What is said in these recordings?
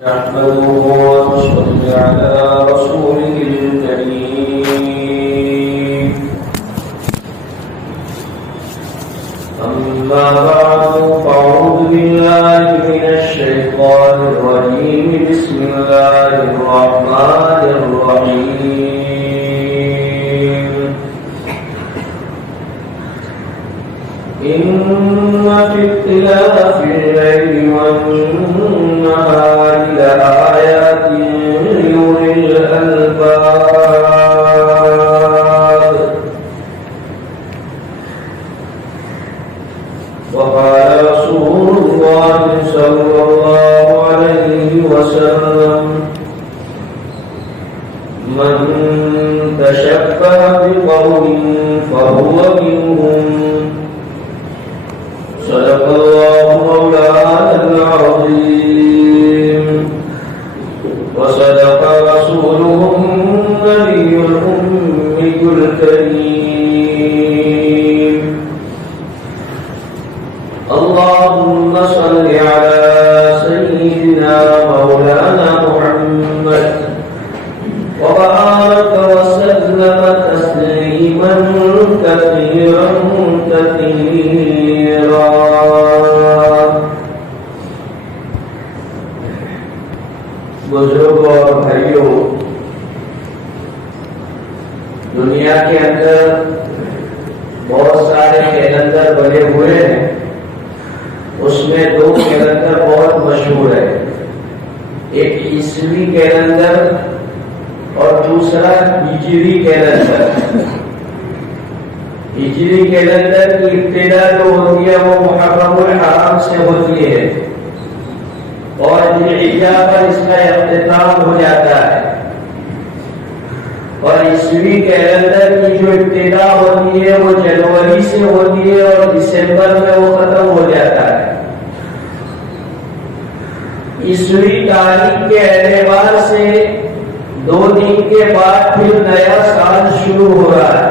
نحمده ونصلي على رسوله الكريم أما بعد فأعوذ بالله من الشيطان الرجيم بسم الله الرحمن الرحيم إن في اختلاف الليل والنهار لآيات لأولي الألباب وقال رسول الله صلى الله عليه وسلم من تشبه بقوم فهو منهم صدق الله مولانا العظيم وصدق رسوله النبي الأمي الكريم اللهم صل على سيدنا مولانا محمد وبارك وسلم تسليما كثيرا كثيرا بزرگوں اور بھائیوں، دنیا کے اندر بہت سارے کیلنڈر بنے ہوئے ہیں، اس میں دو کیلنڈر بہت مشہور ہے، ایک عیسوی کیلنڈر اور دوسرا ہجری کیلنڈر۔ ہجری کیلنڈر کی ابتدا جو ہوتی ہے وہ محرم الحرام سے ہوتی ہے اور ذوالحجہ پر اس کا اختتام ہو جاتا ہے، اور عیسوی کیلنڈر کی جو ابتدا ہوتی ہے وہ جنوری سے ہوتی ہے اور دسمبر میں وہ ختم ہو جاتا ہے۔ عیسوی تاریخ کے اعتبار سے 2 دن کے بعد پھر نیا سال شروع ہو رہا ہے۔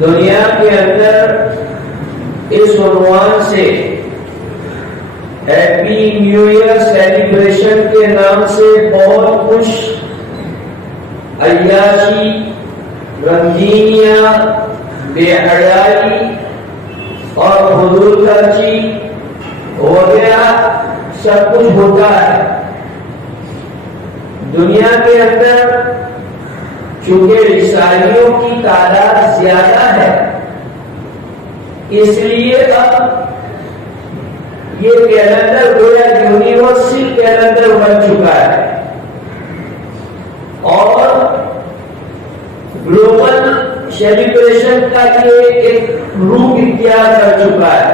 دنیا کے اندر اس عنوان سے ہیپی نیو ایئر سیلیبریشن کے نام سے بہت کچھ عیاشی، رنگینیاں، بے حیائی اور فضول خرچی وغیرہ سب کچھ ہوتا ہے۔ دنیا کے اندر چونکہ عیسائیوں کی تعداد زیادہ ہے، اس لیے اب یہ کیلنڈر گویا یونیورسل کیلنڈر بن چکا ہے اور گلوبل سیلیبریشن کا یہ ایک روپ اختیار کر چکا ہے۔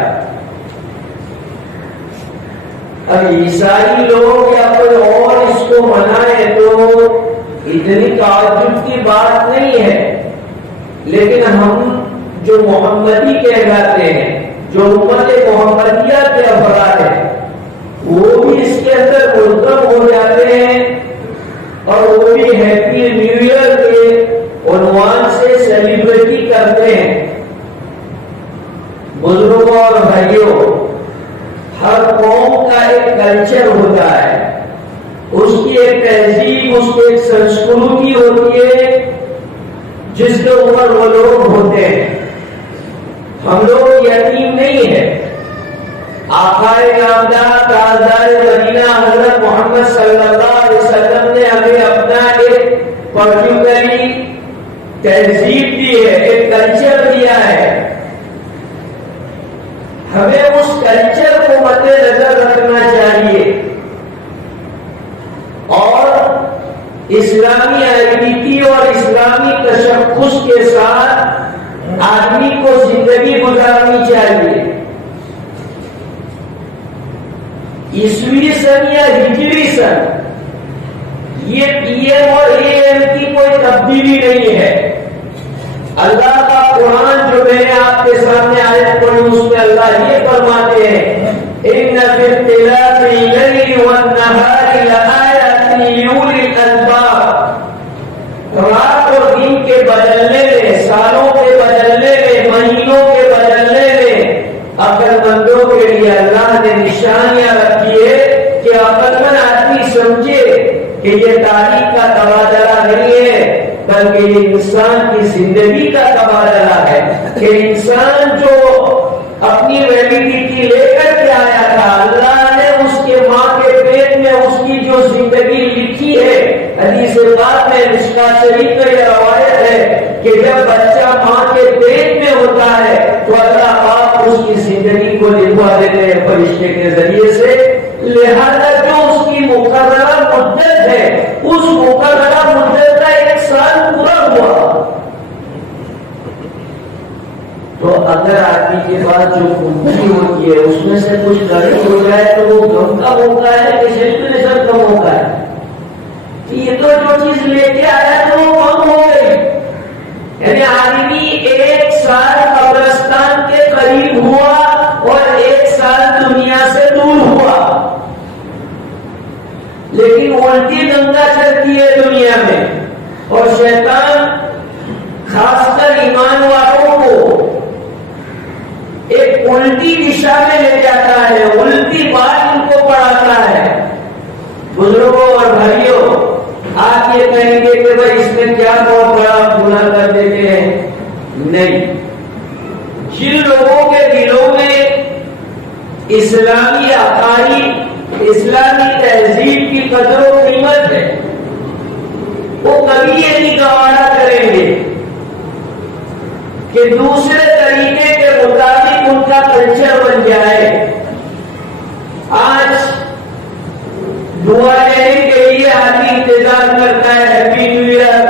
اب عیسائی لوگ یا کوئی اور اس کو منائے تو اتنی تعجب کی بات نہیں ہے، لیکن ہم جو محمدی کہلاتے ہیں، جو امت محمدیہ کے افراد ہیں، وہ بھی اس کے اندر ملزم ہو جاتے ہیں اور وہ بھی ہیپی نیو ایئر کے عنوان سے سیلیبریٹی کرتے ہیں۔ بزرگوں اور بھائیوں، ہر قوم کا ایک کلچر ہوتا ہے، اس کی ایک تہذیب، اس کی ایک سنسکرتی ہوتی ہے جس کے اوپر وہ لوگ ہوتے ہیں۔ ہم لوگ یتیم نہیں ہے۔ آقا نامدار تاجدار مدینہ حضرت محمد صلی اللہ علیہ وسلم نے ہمیں اپنا ایک پرٹیکولری تہذیب دی ہے، ایک کلچر دیا ہے۔ ہمیں اس کلچر کو مد نظر رکھنا چاہیے اور اسلامی آئیڈینٹی اور اسلامی تشخص کے ساتھ آدمی کو زندگی گزارنی چاہیے۔ عیسوی سن یا ہجری سن، یہ پی ایم اور اے ایم کی کوئی تبدیلی نہیں ہے۔ اللہ کا قرآن جو میں نے آپ کے سامنے آیت پڑھی، اس میں اللہ یہ فرماتے ہیں إِنَّ فِي اخْتِلَافِ اللَّيْلِ وَالنَّهَارِ لَآيَاتٍ لِأُولِي الْأَلْبَابِ۔ رات اور دن کے بدلنے میں، سالوں کے بدلنے میں، مہینوں کے بدلنے میں عقل مندوں کے لیے اللہ نے نشانیاں رکھی ہے کہ عقل مند آدمی سمجھے کہ یہ تاریخ کا تبادلہ نہیں ہے بلکہ یہ انسان کی زندگی کا تبادلہ ہے، کہ انسان جو اپنی ویلیڈیٹی لے کر کے آیا تھا، اللہ نے اس کے ماں کے پیٹ میں اس کی جو زندگی لکھی ہے، حدیث پاک میں مشکوٰۃ شریف میں یہ روایت ہے کہ جب بچہ ماں کے پیٹ میں ہوتا ہے تو اللہ پاک اس کی زندگی کو لکھوا دیتے ہیں فرشتے کے ذریعے سے، لہذا جو اس کی مقررہ مدت ہے اس مقررہ مدت کا 1 سال پورا ہوا، تو اگر آدمی کے پاس جو کنجی ہوتی ہے اس میں سے کچھ غلط ہو جائے تو وہ غم کا موقع ہے کہ شیطان کا موقع ہے، یہ تو جو چیز لے کے آیا تو وہ غم ہو گئی، یعنی آدمی 1 سال قبرستان کے قریب ہوا اور 1 سال دنیا سے دور ہوا، لیکن الٹی گنگا چلتی ہے دنیا میں، اور شیطان خاص کر ایمان والوں کو ایک الٹی دشا میں لے جاتا ہے، الٹی بات ان کو پڑھاتا ہے۔ بزرگوں اور بھائیوں، آپ یہ کہیں گے کہ بھائی اس میں کیا بہت بڑا گناہ کر دیتے ہیں، نہیں، جن لوگوں کے دلوں میں اسلامی عقائد، اسلامی تہذیب کی قدر و قیمت ہے، وہ کبھی یہ نہیں گوارا کریں گے کہ دوسرے طریقے کے مطابق ان کا کلچر بن جائے۔ آج دعا لینے کے لیے آدمی انتظار کرتا ہے، happy new year,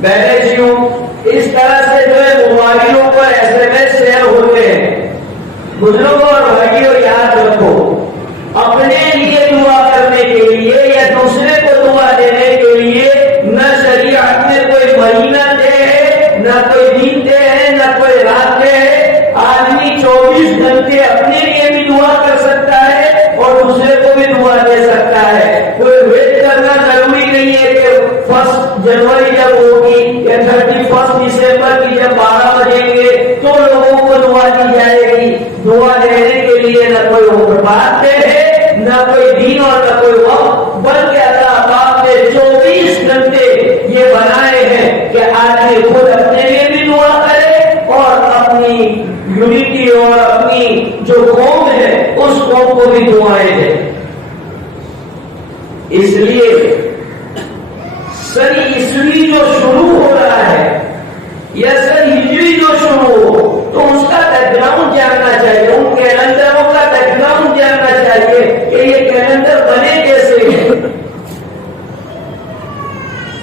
balance you, اس طرح سے جو ہے موبائلوں پر SMS شیئر ہوتے ہیں۔ بزرگوں اور بھائیوں، یاد رکھو، اپنے لیے دعا کرنے کے لیے یا دوسرے کو دعا دینے کے لیے نہ شریعت میں کوئی مہینہ دے ہے، نہ کوئی دن دے ہے، نہ کوئی رات دے ہے۔ آدمی 24 گھنٹے اپنے لیے بھی دعا کر سکتا ہے اور دوسرے کو بھی دعا دے سکتا ہے۔ کوئی ویٹ کرنا ضروری نہیں ہے کہ 1 جنوری جب ہوگی یا 31 دسمبر کی جب 12 بجیں گے تو لوگوں کو دعا دی جائے گی۔ دعا دینے کے لیے نہ کوئی بات ہے، نہ کوئی دن اور نہ کوئی وقت، بلکہ اللہ پاک نے 24 گھنٹے یہ بنائے ہیں کہ آدمی خود اپنے لیے بھی دعا کرے اور اپنی یونٹی اور اپنی جو قوم ہے اس قوم کو بھی دعائیں دے۔ اس لیے سن عیسوی جو شروع ہو رہا ہے یا سن ہجری جو شروع ہو تو اس کا بیک گراؤنڈ جاننا چاہیے، ان کیلنڈروں کا بیک گراؤنڈ جاننا چاہیے کہ یہ کیلنڈر بنے کیسے ہیں۔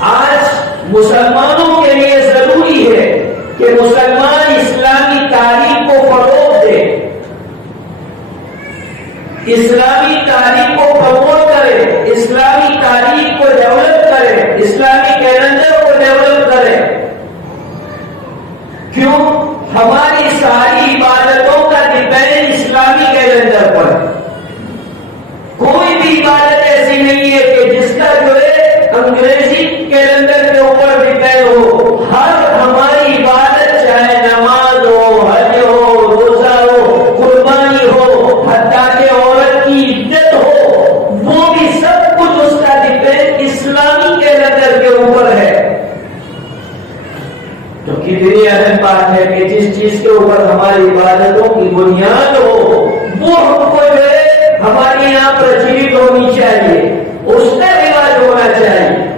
آج مسلمانوں کے لیے ضروری ہے کہ مسلمان اسلامی تاریخ کو فروغ دے، اسلامی تاریخ کو پروموٹ کرے، اسلامی تاریخ کو ڈیولپ کرے، اسلامی کیلنڈر کو ڈیولپ کرے۔ کیوں؟ ہماری ساری عبادتوں کا ڈیپینڈ اسلامی کیلنڈر پر۔ کوئی بھی عبادت ایسی نہیں ہے کہ جس کا جو ہے انگریزی کیلنڈر کے اوپر ڈیپینڈ ہو۔ ہر ہماری عبادت، چاہے نماز ہو، حج ہو، روزہ ہو، قربانی ہو، حتیٰ کہ عورت کی عدت ہو، وہ بھی سب کچھ اس کا ڈیپینڈ اسلامی کیلنڈر کے اوپر ہے۔ تو کتنی اہم بات ہے کہ جس چیز کے اوپر ہماری عبادتوں کی بنیاد ہو وہ ہم کو جو ہے ہمارے یہاں پرچلت ہونی چاہیے، اس کا رواج ہونا چاہیے۔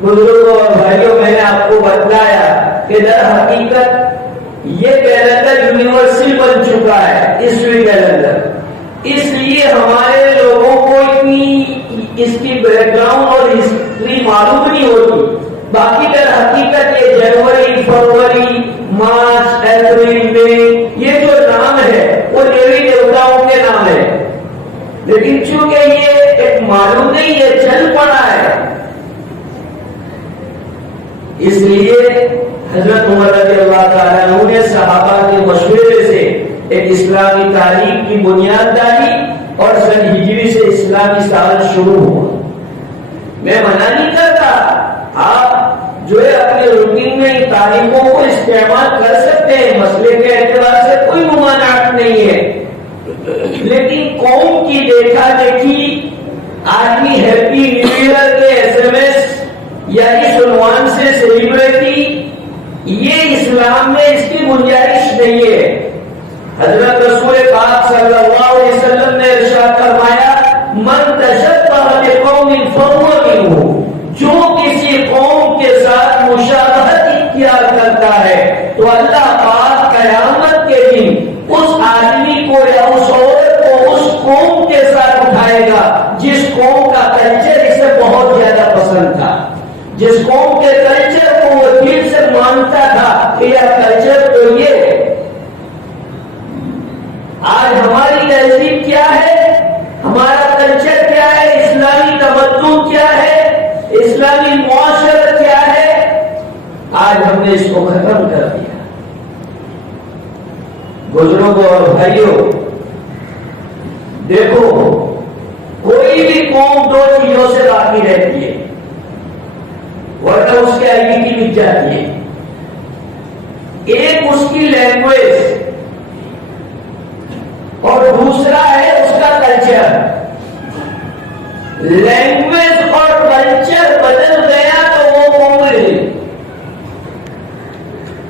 بزرگوں اور بھائیوں، میں نے آپ کو بتایا کہ در حقیقت یہ کیلنڈر یونیورسل بن چکا ہے، عیسوی کیلنڈر، اس لیے ہمارے لوگوں کو اتنی اس کی بیک گراؤنڈ اور ہسٹری معلوم نہیں ہوتی۔ باقی در حقیقت یہ جنوری، فروری، مارچ، اپریل، مئی، یہ جو نام ہے وہ دیوی دیوتاؤں کے نام ہے، لیکن چونکہ یہ ایک معلوم نہیں، یہ چل پڑا ہے، اس لیے حضرت عمر رضی اللہ تعالیٰ عنہ نے صحابہ کے مشورے سے ایک اسلامی تاریخ کی بنیاد ڈالی اور سن ہجری سے اسلامی سال شروع ہوا۔ میں منع نہیں کرتا، آپ جو ہے اپنے روٹین میں ان تاریخوں کو استعمال کر سکتے ہیں، مسئلے کے اعتبار سے کوئی ممانعت نہیں ہے، لیکن قوم کی دیکھا دیکھی آدمی ہیپی نیو ایئر کے ایس ایم ایس یا اس عنوان سے سیلیبریٹی، یہ اسلام میں اس کی گنجائش نہیں ہے۔ حضرت رسول پاک صلی اللہ علیہ وسلم نے ارشاد فرمایا من تشبہ بقوم فہو منہم، جو کسی قوم کے ساتھ مشابہت اختیار کرتا ہے تو اللہ پاک قیامت کے دن اس آدمی کو یا اس عورت کو اس قوم کے ساتھ اٹھائے گا جس قوم کا کلچر اسے بہت زیادہ پسند تھا، جس قوم کے کلچر کو وہ دل سے مانتا تھا کہ یہ کلچر تو یہ ہے۔ آج ہماری تہذیب کیا ہے، ہمارا کلچر کیا ہے، اسلامی تمدن کیا ہے، اسلامی معاشرت کیا ہے، آج ہم نے اس کو ختم کر دیا۔ بزرگوں اور بھائیوں، دیکھو کوئی بھی قوم دو چیزوں سے باقی رہتی ہے ورنہ اس کی آئیڈینٹی مٹ جاتی ہے۔ ایک اس کی لینگویج اور دوسرا ہے اس کا کلچر۔ لینگویج اور کلچر بدل گیا تو وہ قوم رہی۔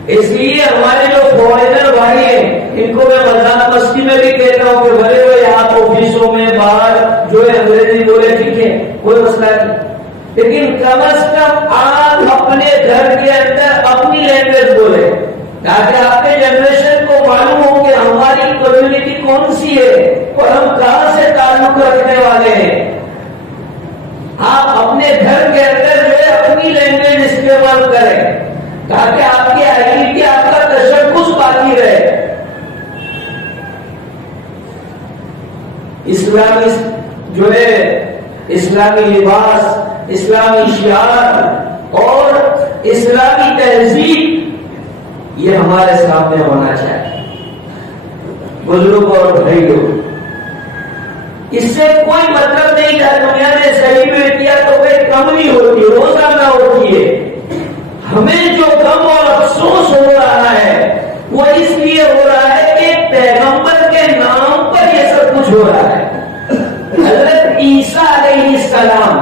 اس لیے ہمارے جو فورینر بھائی ہیں ان کو میں مذاق مستی میں بھی کہتا ہوں کہ بھلے وہ یہاں آفسوں میں باہر جو ہے انگریزی بولے ٹھیک ہے، کوئی مسئلہ نہیں، لیکن کم از کم آپ اپنے گھر کے اندر اپنی لینگویج بولے تاکہ آپ کے جنریشن کو معلوم ہو کہ ہماری کمیونٹی کون سی ہے اور ہم کہاں سے تعلق رکھنے والے ہیں۔ آپ اپنے گھر کے اندر جو ہے اپنی لینگویج استعمال کریں تاکہ آپ کی آئیڈینٹی، آپ کا تشخص باقی رہے۔ اسلامی جو ہے اسلامی لباس، اسلامی شعار اور اسلامی تہذیب یہ ہمارے سامنے ہونا چاہیے۔ بزرگوں اور بھائیوں، اس سے کوئی مطلب نہیں کہ دنیا نے سیلیبریٹ کیا تو کوئی کم نہیں ہوتی، روزانہ ہوتی ہے۔ ہمیں جو غم اور افسوس ہو رہا ہے وہ اس لیے ہو رہا ہے کہ پیغمبر کے نام پر یہ سب کچھ ہو رہا ہے۔ حضرت عیسیٰ علیہ السلام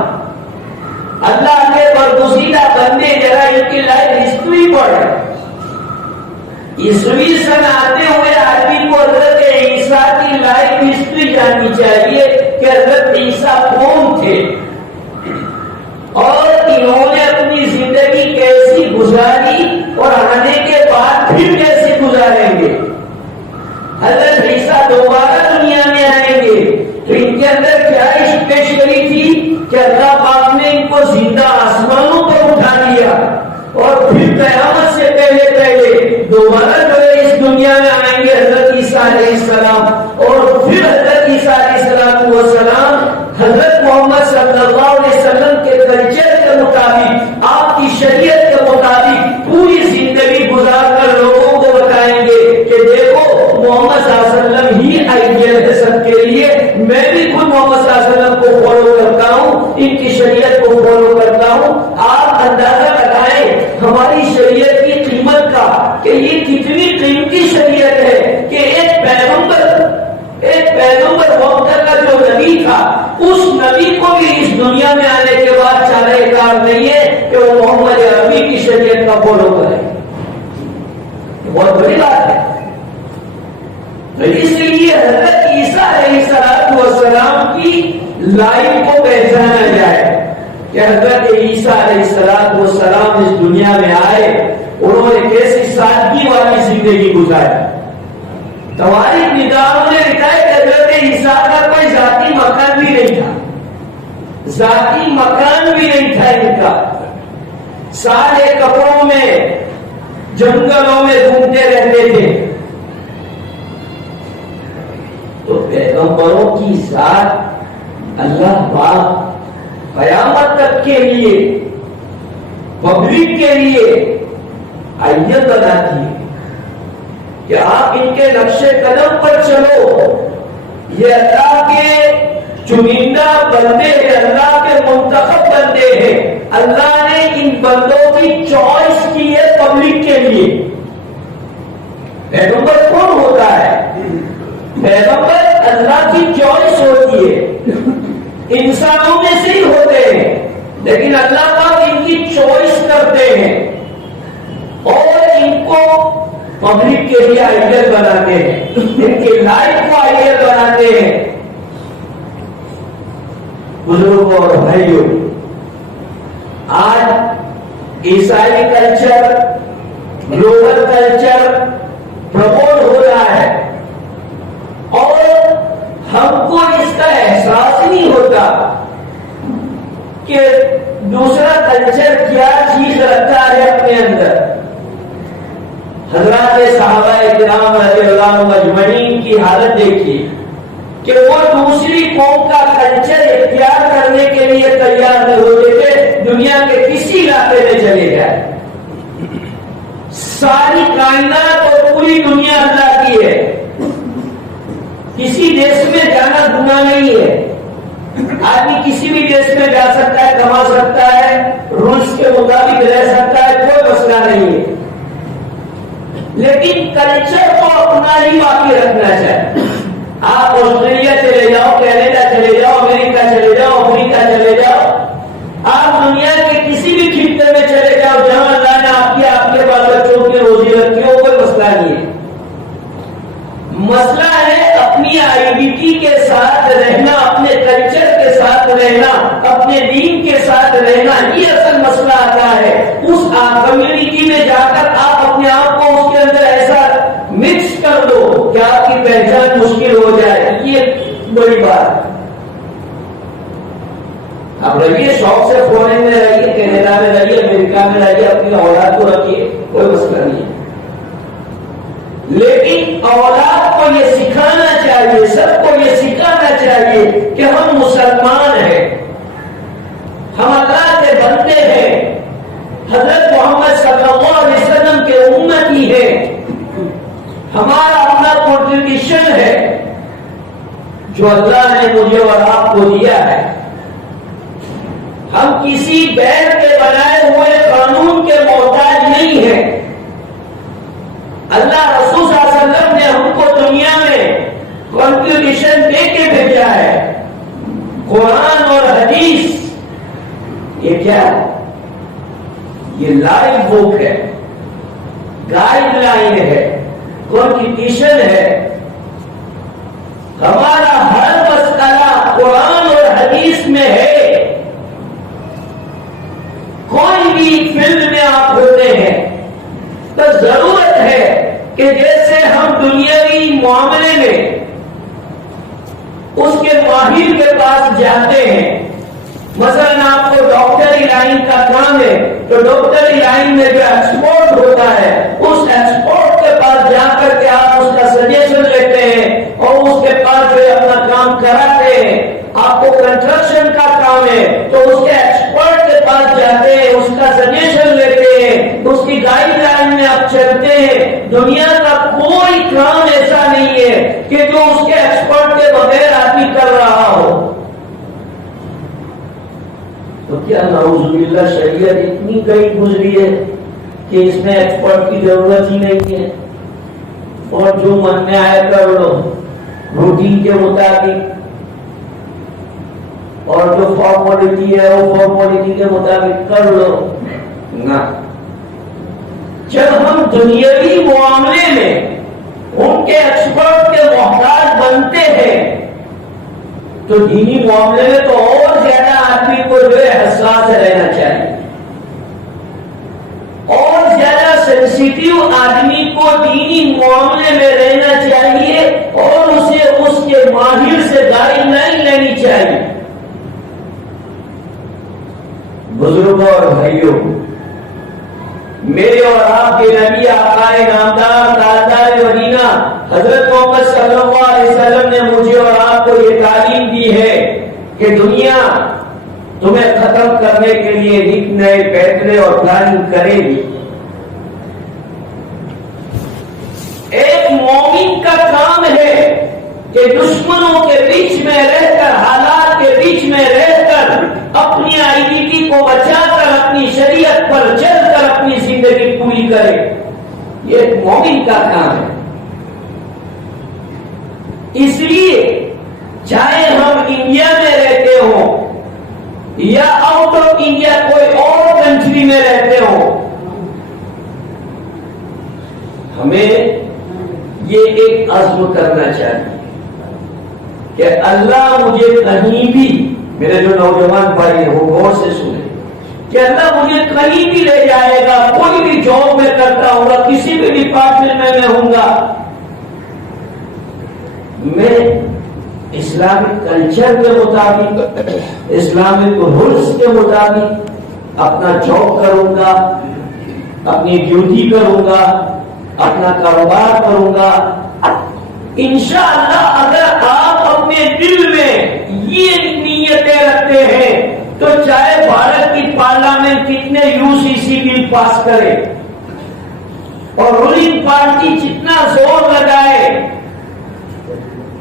اللہ کے برگزیدہ بندے، ذرا ان کی لائف ہسٹری پڑھ۔ عیسوی سن آتے ہوئے آدمی کو حضرت عیسیٰ کی لائف ہسٹری جاننی چاہیے کہ حضرت عیسیٰ کون تھے اور انہوں نے اپنی زندگی کیسی گزاری اور آنے کے بعد پھر کیسے گزاریں گے۔ حضرت عیسیٰ دوبارہ دنیا میں آئیں گے تو ان کے اندر کیا اسپیشلی تھی کہ اللہ پاک نے ان کو زندہ آسمانوں پر اٹھا لیا اور پھر قیامت سے پہلے دوبارہ جو ہے اس دنیا میں آئیں گے حضرت عیسیٰ علیہ السلام، اور پھر حضرت عیسیٰ علیہ السلام حضرت محمد صلی اللہ علیہ وسلم کے کلچر کے مطابق، آپ کی شریعت کے مطابق پوری زندگی گزار کر لوگوں کو بتائیں گے کہ دیکھو محمد صلی اللہ علیہ وسلم ہی آئیڈیل ہے سب کے لیے۔ میں بھی خود محمد صلی اللہ علیہ وسلم کو فالو کرتا ہوں، ان کی شریعت کو فالو کرتا ہوں۔ آپ اندازہ لگائیں ہماری شریعت کی قیمت کا کہ یہ کتنی قیمتی شریعت ہے کہ ایک پیغمبر وقت کا جو نبی تھا اس نبی کو بھی اس دنیا میں آنے کے بعد چارہ کار نہیں ہے کہ وہ محمد عربی کی شریعت کا فالو کرے۔ بہت بڑی بات ہے۔ اس لیے حضرت عیسیٰ علیہ السلام کی لائف کو پہچانا جائے کہ حضرت عیسیٰ علیہ السلام اس دنیا میں آئے، انہوں نے کیسی سادگی والی زندگی گزاری۔ تواریخ نگاروں نے لکھا ہے کہ حضرت عیسیٰ کا کوئی ذاتی مکان بھی نہیں تھا، ذاتی مکان بھی نہیں تھا ان کا، سارے کپڑوں میں جنگلوں میں گھومتے رہتے تھے۔ تو پیغمبروں کی ذات اللہ پاک قیامت تک کے لیے پبلک کے لیے آئیت بناتی ہے کہ آپ ان کے نقش قدم پر چلو، یہ اللہ کے چنندہ بندے ہیں، اللہ کے منتخب بندے ہیں، اللہ نے ان بندوں کی چوائس کی ہے پبلک کے لیے۔ پیغمبر کون ہوتا ہے؟ پیغمبر اللہ کی چوائس ہوتی ہے، انسانوں میں سے ہی ہوتے ہیں لیکن اللہ پاک ان کی چوائس کرتے ہیں اور ان کو پبلک کے لیے آئیڈیل بناتے ہیں، ان کی لائف کو آئیڈیل بناتے ہیں۔ بزرگوں اور بھائیوں، آج عیسائی کلچر، گلوبل کلچر پروموٹ ہو رہا ہے اور ہم کو اس کا احساس نہیں ہوتا کہ دوسرا کلچر کیا چیز رکھتا ہے اپنے اندر۔ حضرات صحابہ کرام رضی اللہ عنہم اجمعین کی حالت دیکھیے کہ وہ دوسری قوم کا کلچر اختیار کرنے کے لیے تیار نہیں ہوتے تھے، دنیا کے کسی علاقے میں چلے جائے۔ ساری کائنات اور پوری دنیا اللہ کی ہے، کسی دیش میں جانا گناہ نہیں ہے، آدمی کسی بھی دیش میں جا سکتا ہے، کما سکتا ہے، رولز کے مطابق رہ سکتا ہے، کوئی مسئلہ نہیں ہے، لیکن کلچر کو اپنا ہی باقی رکھنا چاہیے۔ آپ آسٹریلیا چلے جاؤ، کینیڈا چلے جاؤ، امریکہ چلے جاؤ، افریقہ چلے جاؤ، آپ دنیا کے کسی بھی خطے میں چلے جاؤ جہاں اللہ نے آپ کے بال بچوں کی روزی رکھی ہو، کوئی مسئلہ نہیں ہے۔ مسئلہ ہے اپنی آئیڈینٹی کے ساتھ رہنا، اپنے کلچر کے ساتھ رہنا، اپنے دین کے ساتھ رہنا، یہ اصل مسئلہ آتا ہے۔ اس کمیونٹی میں جا کر آپ اپنے آپ کو اس کے اندر ایسا مکس کر دو کہ آپ کی پہچان مشکل ہو جائے، یہ بڑی بات ہے۔ اب رہیے شوق سے، فورن میں رہیے، کینیڈا میں رہیے، امریکہ میں رہیے، اپنی اولاد کو رکھیے، کوئی مسئلہ نہیں ہے، لیکن اولاد کو یہ سکھانا چاہیے، سب کو یہ سکھانا چاہیے کہ ہم مسلمان ہیں، ہم اللہ کے بندے ہیں، حضرت محمد صلی اللہ علیہ وسلم کے امتی ہیں، ہمارا اپنا کنٹریبیوشن ہے جو اللہ نے مجھے اور آپ کو دیا ہے۔ ہم کسی غیر کے بنائے ہوئے قانون کے محتاج نہیں ہیں۔ اللہ رسول صلی اللہ علیہ وسلم نے ہم کو دنیا میں کنٹریبیوشن دے کے بھیجا ہے، قرآن اور حدیث۔ یہ کیا ہے؟ یہ لائف بک ہے، گائیڈ لائن ہے، کنٹریبیوشن ہے۔ ہمارا ہر مسئلہ قرآن اور حدیث میں ہے۔ کوئی بھی فیلڈ میں آپ ہوتے ہیں تو ضرورت ہے کہ جیسے ہم دنیاوی معاملے میں اس کے ماہر کے پاس جاتے ہیں، مثلا آپ کو ڈاکٹری لائن کا کام ہے تو ڈاکٹری لائن میں جو ایکسپرٹ ہوتا ہے اس ایکسپرٹ کے پاس جا کر کے آپ اس کا سجیشن لیتے ہیں اور اس کے پاس جو اپنا کام کراتے ہیں۔ آپ کو کنسٹرکشن کا کام ہے تو اس کے ایکسپرٹ کے پاس جاتے ہیں، اس کا سجیشن لیتے ہیں، اس کی گائیڈ لائن میں آپ چلتے ہیں۔ دنیا کا کوئی کام ایسا نہیں ہے کہ جو اس کے ایکسپرٹ کے بغیر آدمی کر رہا ہو۔ تو کیا نعوذ باللہ شریعت اتنی کئی گزری ہے کہ اس میں ایکسپرٹ کی ضرورت ہی نہیں ہے، اور جو من میں آئے کر لو روٹین کے مطابق، اور جو فارمولیٹی ہے وہ فارمولیٹی کے مطابق کر لو نا۔ جب ہم دنیاوی معاملے میں ان کے ایکسپرٹ کے محتاج بنتے ہیں تو دینی معاملے میں تو اور زیادہ آدمی کو جو ہے حساس رہنا چاہیے، اور زیادہ سینسیٹیو آدمی کو دینی معاملے میں رہنا چاہیے اور اسے اس کے ماہر سے گائیڈ لائن لینی چاہیے۔ بزرگوں اور بھائیوں، میرے اور آپ کے نبی آقائے نامدار تاجدار مدینہ حضرت محمد صلی اللہ علیہ وسلم نے مجھے اور آپ کو یہ تعلیم دی ہے کہ دنیا تمہیں ختم کرنے کے لیے نت نئے فیصلے اور پلاننگ کرے گی۔ ایک مومن کا کام ہے کہ دشمنوں کے بیچ میں رہ کر، حالات کے بیچ میں رہ کر اپنی آئیڈینٹی کو بچا کر، اپنی شریعت پر چل کر اپنی زندگی پوری کرے۔ یہ ایک مومن کا کام ہے۔ اس لیے چاہے ہم انڈیا میں رہتے ہوں یا آؤٹ آف انڈیا کوئی اور کنٹری میں رہتے ہوں، ہمیں یہ ایک عزم کرنا چاہیے کہ اللہ مجھے کہیں بھی، میرے جو نوجوان بھائی ہیں وہ غور سے سنیں، کہ اللہ مجھے کہیں بھی لے جائے گا، کوئی بھی جاب میں کرتا ہوں گا، کسی بھی ڈپارٹمنٹ میں ہوں گا، میں اسلامک کلچر کے مطابق، اسلامک رولز کے مطابق اپنا جاب کروں گا، اپنی ڈیوٹی کروں گا، اپنا کاروبار کروں گا۔ انشاءاللہ اگر آپ اپنے دل میں یہ نیتیں رکھتے ہیں تو چاہے بھارت کی پارلیمنٹ کتنے UCC بل پاس کرے اور رولنگ پارٹی جتنا زور لگائے،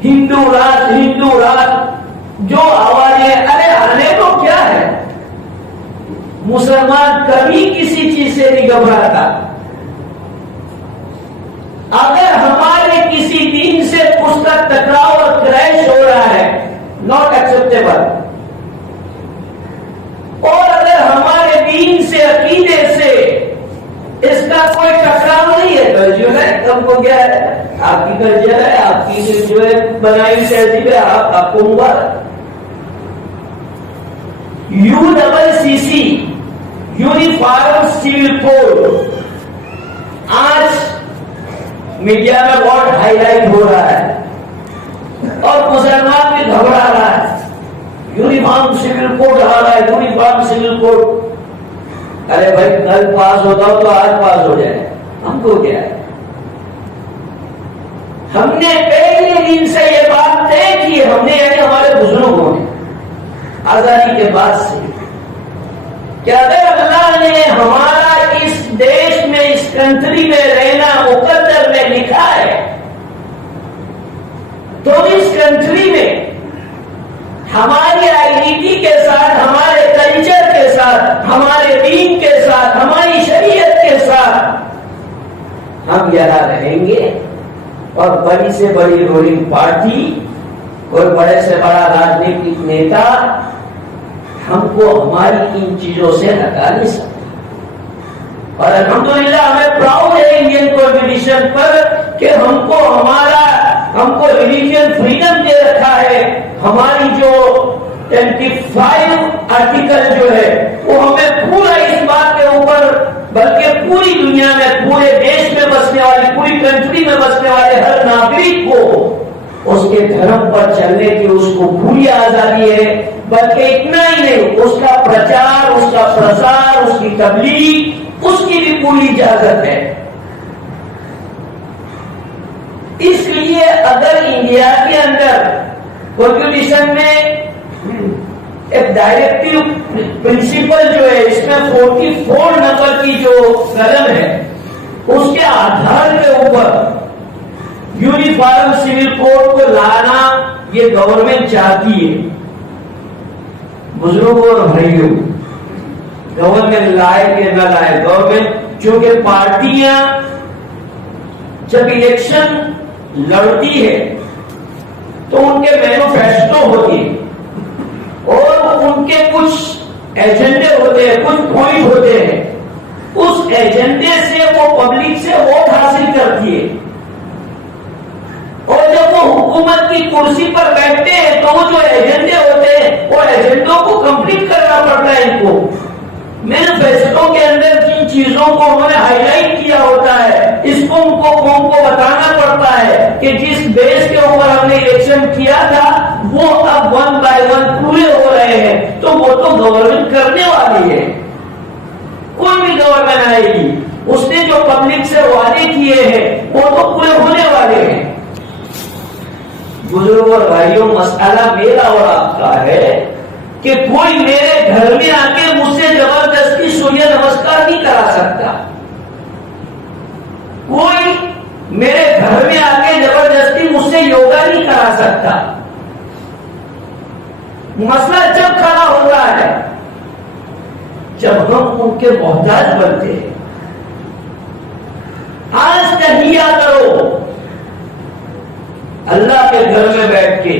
ہندو راج جو آوازیں، ارے آنے کو کیا ہے، مسلمان کبھی کسی چیز سے نہیں گھبراتا۔ اگر ہمارے کسی دین سے اس کا ٹکراؤ اور کریش ہو رہا ہے، ناٹ ایکسپٹیبل، اور اگر ہمارے دین سے، عقیدے سے اس کا کوئی ٹکراؤ نہیں ہے تو جو ہے ہم کو کیا ہے، آپ کی کلچر ہے، آپ کی جو ہے بنائی تہذیب ہے، آپ کو مبارک۔ UCC یونیفارم سول کوڈ آج میڈیا میں بہت ہائی لائٹ ہو رہا ہے اور مسلمان بھی گھبرا رہا ہے، یونیفارم سول کوڈ آ رہا ہے، یونیفارم سول کوڈ۔ ارے بھائی کل پاس ہوتا ہو تو آج پاس ہو جائے، ہم کو کیا ہے؟ ہم نے پہلے دن سے یہ بات طے کی ہے، ہم نے یعنی ہمارے بزرگوں نے آزادی کے بعد سے، کہ اگر اللہ نے ہمارا اس دیش میں، اس کنٹری میں رہنا مقدر میں لکھا ہے تو اس کنٹری میں ہماری آئیڈینٹی کے ساتھ، ہمارے کلچر کے ساتھ، ہمارے دین کے ساتھ، ہماری شریعت کے ساتھ ہم یہاں رہیں گے، اور بڑی سے بڑی رولنگ پارٹی، کوئی بڑے سے بڑا راجنیتک نیتا ہم کو ہماری ان چیزوں سے ہٹا نہیں سکتا۔ اور الحمدللہ ہمیں پراؤڈ ہے انڈین کانسٹیٹیوشن پر کہ ہم کو ریلیجن فریڈم دے رکھا ہے۔ ہماری جو 25 آرٹیکل جو ہے وہ ہمیں پورا اس بات کے اوپر، بلکہ پوری دنیا میں، پورے دیش میں بسنے والے، پوری کنٹری میں بسنے والے ہر ناگرک کو اس کے دھرم پر چلنے کی اس کو پوری آزادی ہے، بلکہ اتنا ہی نہیں، اس کا پرچار، اس کا پرسار، اس کی تبلیغ، اس کی بھی پوری اجازت ہے۔ اس لیے اگر انڈیا کے اندر کانسٹیٹیوشن میں ایک ڈائریکٹو پرنسپل جو ہے، اس میں 44 نمبر کی جو قلم ہے، اس کے آدھار کے اوپر یونیفارم سول کوڈ کو لانا یہ گورنمنٹ چاہتی ہے۔ بزرگوں اور بھائیوں، گورنمنٹ لائے کہ نہ لائے، گورنمنٹ چونکہ پارٹیاں جب الیکشن لڑتی ہے تو ان کے مینیفیسٹو ہوتی ہے اور ان کے کچھ ایجنڈے ہوتے ہیں، کچھ پوائنٹ ہوتے ہیں، اس ایجنڈے سے وہ پبلک سے ووٹ حاصل کرتی ہے، اور جب وہ حکومت کی کرسی پر بیٹھتے ہیں تو وہ جو ایجنڈے ہوتے ہیں وہ ایجنڈوں کو کمپلیٹ کرنا پڑتا ہے۔ ان کو مینیفیسٹو کے اندر جن چیزوں کو انہوں نے ہائی لائٹ کیا ہوتا ہے، اس کو ان کو قوم کو بتانا پڑتا ہے کہ جس بیس کے اوپر ہم نے الیکشن کیا تھا وہ اب 1 by 1 پورے ہو رہے ہیں، تو وہ تو گورنمنٹ کرنے والی ہے۔ کوئی بھی گورنمنٹ آئے گی، اس نے جو پبلک سے وعدے کیے ہیں وہ تو پورے ہونے والے ہیں۔ بزرگوں اور بھائیوں، مسئلہ میرا اور آپ کا ہے کہ کوئی میرے گھر میں آ کے مجھ سے زبردستی سوریہ نمسکار نہیں کرا سکتا، کوئی میرے گھر میں آ کے زبردستی مجھ سے یوگا نہیں کرا سکتا۔ مسئلہ جب کھڑا ہوتا ہے جب ہم ان کے محتاج بنتے ہیں۔ آج تہیہ کرو اللہ کے گھر میں بیٹھ کے،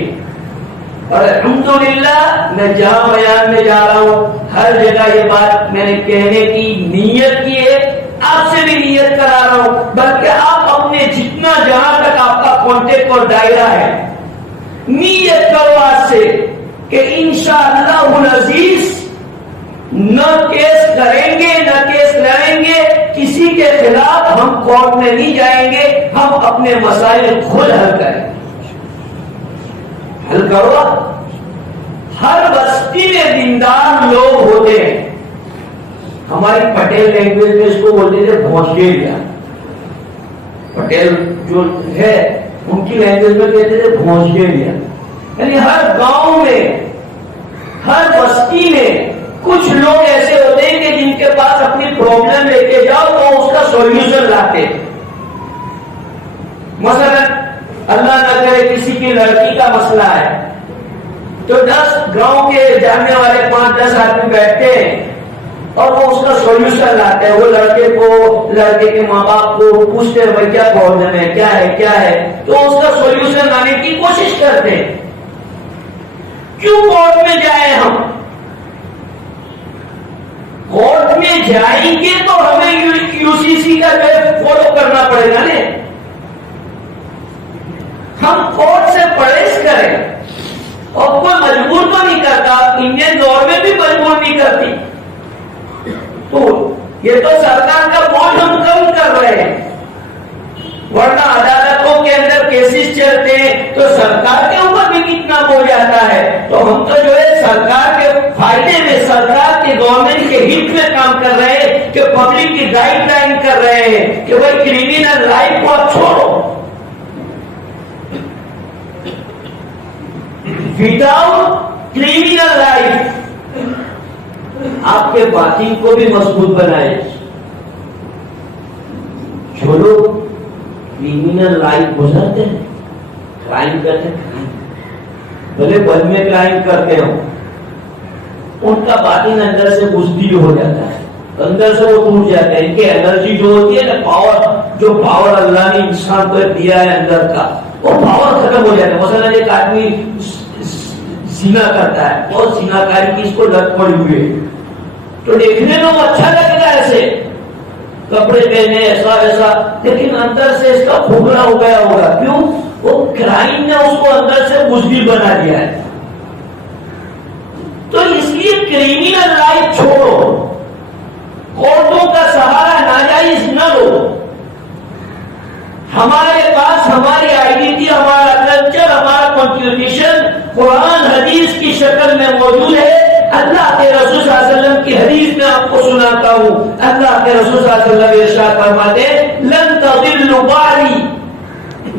اور الحمدللہ میں جہاں بیان میں جا رہا ہوں ہر جگہ یہ بات میں نے کہنے کی نیت کی ہے، آپ سے بھی نیت کرا رہا ہوں، بلکہ آپ اپنے جتنا جہاں تک آپ کا کانٹیکٹ اور دائرہ ہے نیت کرو آج سے کہ انشاءاللہ العزیز نہ کیس کریں گے نہ کیس لڑیں گے، کسی کے خلاف ہم کورٹ میں نہیں جائیں گے، ہم اپنے مسائل خود حل کریں گے۔ حل کرو۔ ہر بستی میں دیندار لوگ ہوتے ہیں، ہماری پٹیل لینگویج میں اس کو بولتے تھے بھونسلیاں، پٹیل جو ہے ان کی لینگویج میں کہتے تھے بھونسلیاں، یعنی ہر گاؤں میں ہر بستی میں کچھ لوگ ایسے ہوتے ہیں کہ جن کے پاس اپنی پرابلم لے کے جاؤ تو اس کا سولوشن لاتے۔ مثلا اللہ نہ کرے کسی کی لڑکی کا مسئلہ ہے تو 10 گاؤں کے جاننے والے 5-10 آدمی بیٹھتے ہیں اور وہ اس کا سولوشن لاتے ہیں۔ وہ لڑکے کو، لڑکے کے ماں باپ کو پوچھتے ہیں بھائی کیا پرابلم ہے، کیا ہے کیا ہے، تو اس کا سولوشن لانے کی کوشش کرتے ہیں۔ کیوں کورٹ میں جائیں ہم؟ کورٹ میں جائیں گے تو ہمیں یو سی سی کا فالو کرنا پڑے گا نا، ہم کورٹ سے پرہیز کریں، اور کوئی مجبور تو نہیں کرتا، انڈین گورنمنٹ بھی مجبور نہیں کرتی، تو یہ تو سرکار کا بوجھ ہم کم کر رہے ہیں، ورنہ عدالتوں کے اندر کیسز چلتے ہیں تو سرکار کے اوپر بھی کتنا بوجھ آتا ہے، تو ہم تو جو ہے سرکار کے فائدے میں، سرکار کے گورنمنٹ کے ہت میں کام کر رہے ہیں کہ پبلک کی گائیڈ لائن کر رہے ہیں کہ بھائی کریمنل لائف کو آپ چھوڑو۔ وداؤٹ کریمنل لائف آپ کے باطن کو بھی مضبوط بنائے۔ جو لوگ کریمنل لائف گزرتے ہیں، کرائم کرتے ہیں، بھلے بد میں کرائم کرتے ہوں، ان کا باطن اندر سے بزدل ہو جاتا ہے، اندر سے وہ ٹوٹ جاتے ہیں۔ ان کی انرجی جو ہوتی ہے نا، پاور، جو پاور اللہ نے انسان کو دیا ہے اندر کا، وہ پاور ختم ہو جاتا ہے۔ مثلا ایک آدمی زنا کرتا ہے، بہت زنا کاری کی اس کو لت پڑی ہوئی ہے، تو دیکھنے میں وہ اچھا لگے گا، ایسے کپڑے پہنے ایسا ایسا، لیکن اندر سے اس کا کھوکھلا ہو گیا ہوگا۔ کیوں؟ وہ کرائم نے اس کو اندر سے بزدل بنا دیا ہے۔ تو اس لیے کریمنل لائف چھوڑو، کورٹوں کا سہارا ناجائز نہ لو۔ ہمارے پاس ہماری آئیڈینٹی، ہمارا کلچر، ہمارا کانسٹیٹیوشن قرآن حدیث کی شکل میں موجود ہے۔ اللہ کے رسول صلی اللہ علیہ وسلم کی حدیث میں آپ کو سناتا ہوں، اللہ کے رسول صلی اللہ علیہ وسلم ارشاد فرماتے ہیں لن تضلوا بعدی،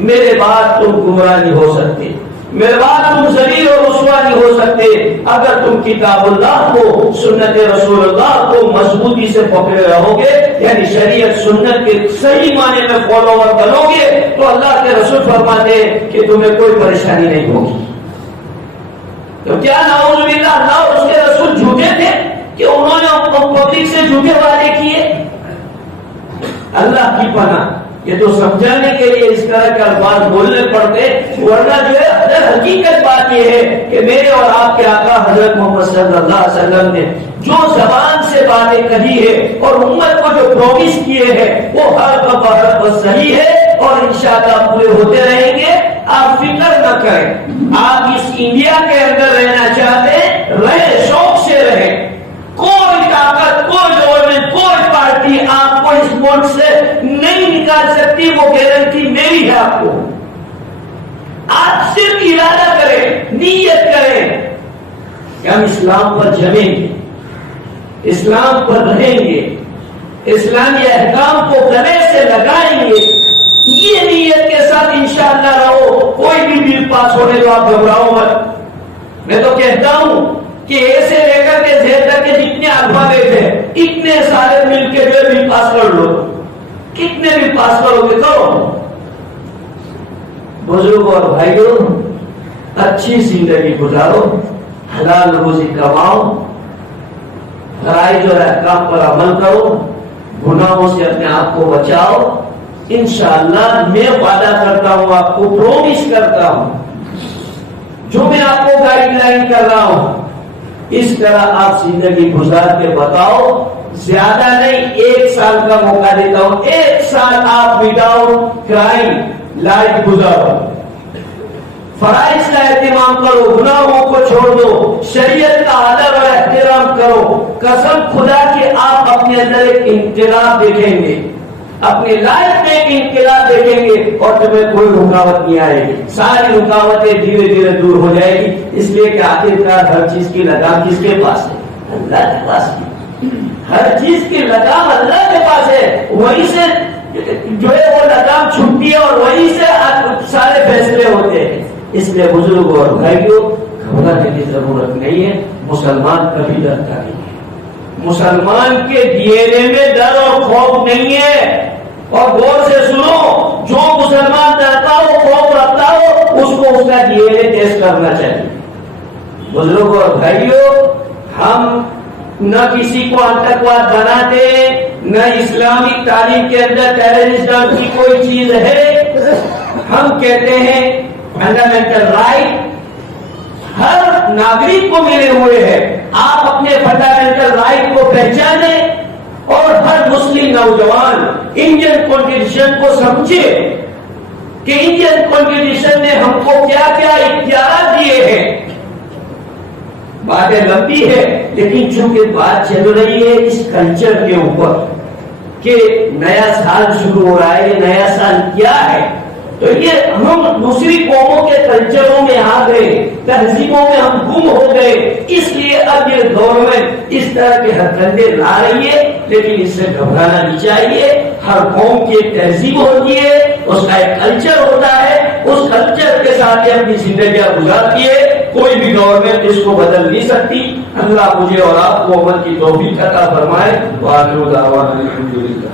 میرے بعد تم گمراہ نہیں ہو سکتے، میرے بعد تم ذلیل اور رسوا نہیں ہو سکتے اگر تم کتاب اللہ کو، سنت رسول اللہ کو مضبوطی سے پکڑے رہو گے، یعنی شریعت سنت کے صحیح معنی میں فالوور بنو گے، تو اللہ کے رسول فرماتے ہیں کہ تمہیں کوئی پریشانی نہیں ہوگی۔ تو کیا نعوذ باللہ اللہ اور اس کے رسول جھوٹے تھے کہ انہوں نے پبلک سے جھوٹے وعدے کیے؟ اللہ کی پناہ، یہ تو سمجھانے کے لیے اس طرح کے الفاظ بولنے پڑتے، ورنہ جو ہے اگر حقیقت بات یہ ہے کہ میرے اور آپ کے آقا حضرت محمد صلی اللہ علیہ وسلم نے جو زبان سے باتیں کہی ہے اور امت کو جو پرومس کیے ہیں وہ ہر بہر صحیح ہے اور انشاءاللہ پورے ہوتے رہیں گے۔ آپ فکر نہ کریں، آپ اس انڈیا کے اندر رہنا چاہتے ہیں، رہے، شوق سے رہے، کوئی طاقت، کوئی گورنمنٹ، کوئی پارٹی آپ کو اس ملک سے نہیں نکال سکتی، وہ گارنٹی میری ہے آپ کو۔ آپ صرف ارادہ کریں، نیت کریں کہ ہم اسلام پر جمیں گے، اسلام پر رہیں گے، اسلامی احکام کو گلے سے لگائیں گے، یہ نیت کے ساتھ انشاءاللہ رہو۔ کوئی بھی بل پاس ہونے تو آپ گھبراؤ مت۔ میں تو کہتا ہوں کہ اے سے لے کر کے زید تک کے جتنے الفابیٹ ہیں اتنے سارے مل کے جو بل پاس کر لو، کتنے بھی پاس کرو گے کرو۔ بزرگ اور بھائیوں، اچھی زندگی گزارو، حلال روزی کماؤ، فرائض اور احکام پر عمل کرو، گناہوں سے اپنے آپ کو بچاؤ۔ انشاءاللہ میں وعدہ کرتا ہوں، آپ کو پرومس کرتا ہوں، جو میں آپ کو گائیڈ لائن کر رہا ہوں اس طرح آپ زندگی گزار کے بتاؤ. زیادہ نہیں 1 سال کا موقع دیتا ہوں. 1 سال آپ وداؤٹ کرائم لائف گزارو. فرائض کا اہتمام کرو, گناہوں کو چھوڑ دو, شریعت کا ادب اور احترام کرو. قسم خدا کہ آپ اپنے اندر ایک انقلاب دیکھیں گے, اپنی لائف میں ایک انقلاب دیکھیں گے اور تمہیں کوئی رکاوٹ نہیں آئے گی. ساری رکاوٹیں دھیرے دھیرے دور ہو جائے گی. اس لیے کہ آخرکار ہر چیز کی لگام کس کے پاس ہے؟ اللہ کے پاس ہے. ہر چیز کی لگام اللہ کے پاس ہے. وہیں سے جو ہے وہ لگام چھٹتی ہے اور وہیں سے سارے فیصلے ہوتے ہیں. اس لیے بزرگوں اور بھائیوں گھبرانے کی ضرورت نہیں ہے. مسلمان کبھی ڈرتا نہیں ہے. مسلمان کے DNA میں ڈر اور خوف نہیں ہے. اور غور سے سنو, جو مسلمان ڈرتا ہو, خوف رکھتا ہو, اس کو اس کا DNA ٹیسٹ کرنا چاہیے. بزرگوں اور بھائیوں, ہم نہ کسی کو آتنکواد بناتے, نہ اسلامی تعلیم کے اندر ٹیررسٹ کی کوئی چیز ہے. ہم کہتے ہیں فنڈامنٹل رائٹ ہر ناگرک کو ملے ہوئے ہیں. آپ اپنے فنڈامنٹل رائٹ کو پہچانیں اور ہر مسلم نوجوان انڈین کانسٹیٹیوشن کو سمجھے کہ انڈین کانسٹیٹیوشن نے ہم کو کیا کیا اختیارات دیے ہیں. باتیں لمبی ہے لیکن چونکہ بات چل رہی ہے اس کلچر کے اوپر کہ نیا سال شروع ہو رہا ہے, یہ نیا سال کیا ہے, تو یہ ہم دوسری قوموں کے کلچروں میں آ گئے, تہذیبوں میں ہم گم ہو گئے. اس لیے اب یہ گورنمنٹ اس طرح کے حرکتیں لا رہی ہے, لیکن اس سے گھبرانا نہیں چاہیے. ہر قوم کی ایک تہذیب ہوتی ہے, اس کا ایک کلچر ہوتا ہے, اس کلچر کے ساتھ اپنی زندگیاں گزارتی ہے. کوئی بھی گورنمنٹ اس کو بدل نہیں سکتی. اللہ مجھے اور آپ کو عمل کی توفیق عطا فرمائے. وآخر دعوانا الحمدللہ.